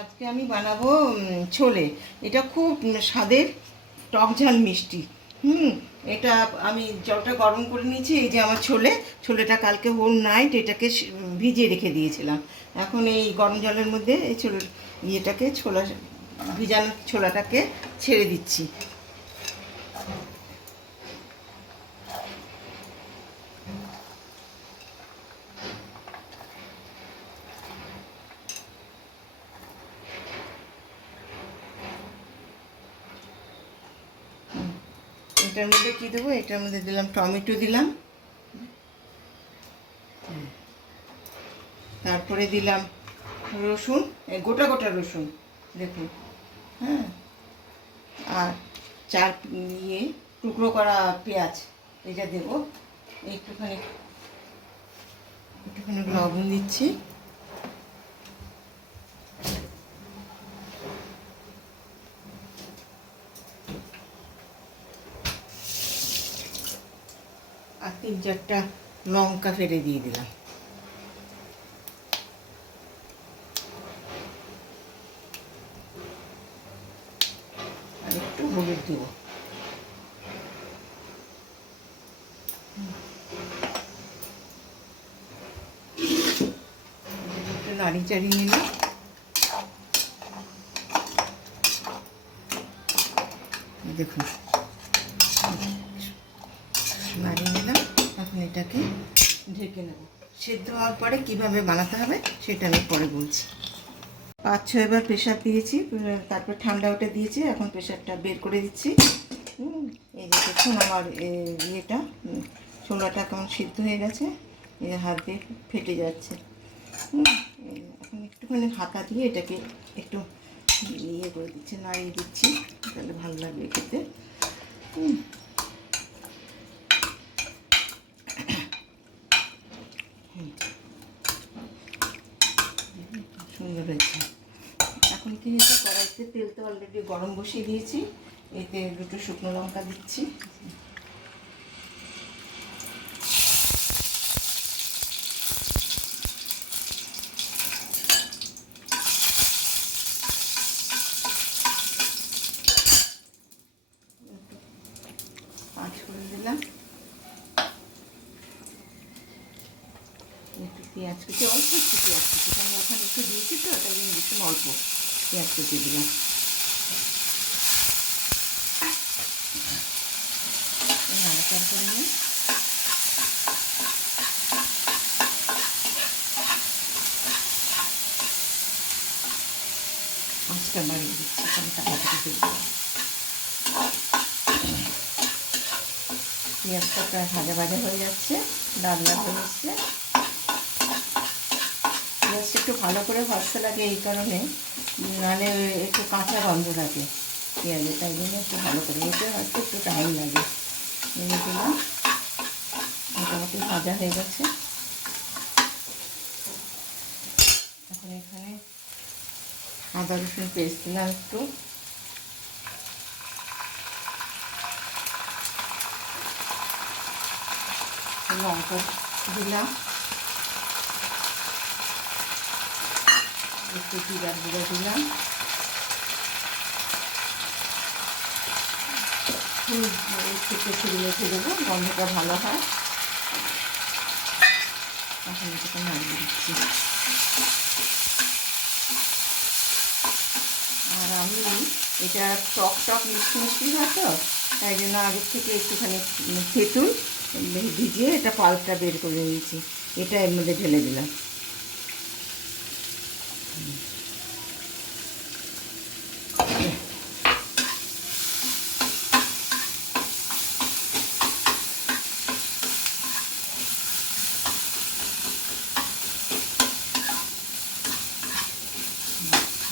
আজকে আমি বানাবো ছোলে। এটা খুব স্বাদের, টক ঝাল মিষ্টি। এটা আমি জলটা গরম করে নিয়েছি। এই যে আমার ছোলেটা কালকে হোল নাইট এটাকে ভিজিয়ে রেখে দিয়েছিলাম। এখন এই গরম জলের মধ্যে এই ভিজানো ছোলাটাকে ছেড়ে দিচ্ছি। এটার মধ্যে কী দেবো? এটার মধ্যে দিলাম টমেটো দিলাম, তারপরে দিলাম রসুন, গোটা গোটা রসুন দেখুন, হ্যাঁ, আর টুকরো করা পেঁয়াজ এটা দেবো। একটুখানি লবণ দিচ্ছি, আর 3-4টা লঙ্কা ফেলে দিয়ে দিলাম। আর একটু হলুদ দেবো। একটু নাড়ি চাড়িয়ে নিলাম। দেখুন, নাড়িয়ে নিলাম। এখন এটাকে ঢেকে নেব। সেদ্ধ হওয়ার পরে কীভাবে বানাতে হবে সেটা আমি পরে বলছি। 5-6 বার প্রেশার দিয়েছি, তারপর ঠান্ডা ওটা দিয়েছি। এখন প্রেশারটা বের করে দিচ্ছি। এই যে দেখুন আমার ইয়েটা, ছোলাটা কেমন সিদ্ধ হয়ে গেছে। এই হাত দিয়ে ফেটে যাচ্ছে। এখন একটুখানি হাতা দিয়ে এটাকে একটু ইয়ে করে দিচ্ছি, নাড়িয়ে দিচ্ছি, তাহলে ভালো লাগবে খেতে। সুন্দর হয়েছে। এখন কি হয়েছে, কড়াইতে তেল তো অলরেডি গরম বসিয়ে দিয়েছি। এতে 2টো শুকনো লঙ্কা দিচ্ছি। পাঁচ করে দিলাম। একটু পেঁয়াজ কুচি, অল্প একটু পেঁয়াজ কুচি, কারণ ওখানে একটু দিয়েছি তো, তাই জন্য ভীষণ অল্প পেঁয়াজ কুচি দিলাম। নাড়াচাড়া করে নিয়ে আঁচটা বাড়িয়ে দিচ্ছি, কারণ তাড়াতাড়ি দেবো। পেঁয়াজটা প্রায় ভাজা ভাজা হয়ে যাচ্ছে, লাল লাল হয়ে যাচ্ছে। পেঁয়াজটা একটু ভালো করে ভাজতে লাগে এই কারণে, নাহলে একটু কাঁচা গন্ধ থাকে পেঁয়াজে, তাই জন্য একটু ভালো করে এতে হয়তো একটু টাইম লাগে। নিয়ে দিলাম, মোটামুটি ভাজা হয়ে গেছে। এখন এখানে আদা রসুন পেস্ট দিলাম একটু, লঙ্কা দিলাম, একটু জিরার গুঁড়ো দিলাম, একটু ছড়িয়ে রেখে দেবো, গন্ধটা ভালো হয়। এখন এটাকে নাড়িয়ে দিচ্ছি। আর আমি এটা টক টক মিষ্টি মিষ্টি হয় তো, তাই জন্য আগের থেকে একটুখানি তেঁতুল ভিজিয়ে এটা পাল্পটা বের করে নিয়েছি, এটা এর মধ্যে ঢেলে দিলাম।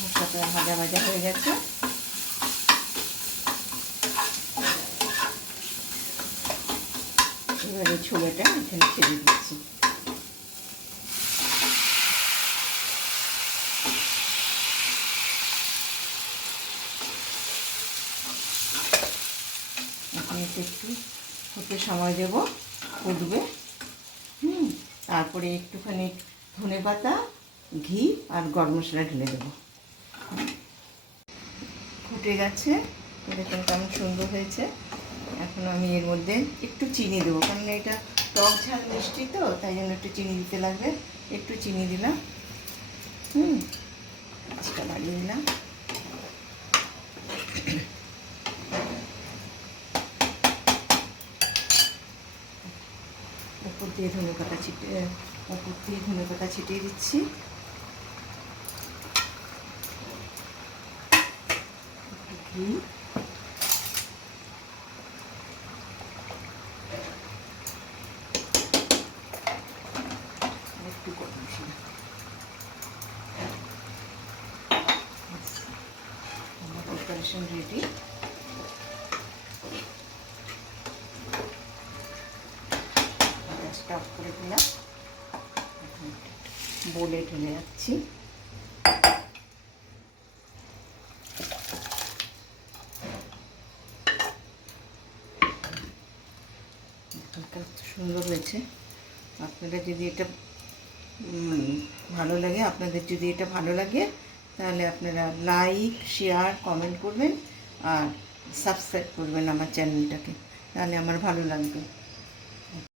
মশলাটা ভাজা ভাজা হয়ে গেছে। এবারে ছোলাটা এখানে ছেড়ে দিচ্ছি। এখন একটু হতে সময় দেব, ফুটবে। তারপরে একটুখানি ধনেপাতা, ঘি আর গরম মশলা ঢেলে দেবো। ফুটে গেছে, দেখুন কেমন সুন্দর হয়েছে। এখন আমি এর মধ্যে একটু চিনি দেবো, কারণ এটা টক ঝাল মিষ্টি তো, তাই জন্য একটু চিনি দিতে লাগবে। একটু চিনি দিলাম, আজটা বাড়িয়ে দিলাম। উপর দিয়ে ধনে পাতা ছিটিয়ে দিচ্ছি। ঘি, একটু গরম মশলা। আমার প্রিপারেশন রেডি। গ্যাসটা অফ করে দিলাম, বলে ঢেলে যাচ্ছি। সুন্দর হয়েছে। আপনারা যদি এটা ভালো লাগে, তাহলে আপনারা লাইক, শেয়ার, কমেন্ট করবেন আর সাবস্ক্রাইব করবেন আমার চ্যানেলটাকে, তাহলে আমার ভালো লাগবে।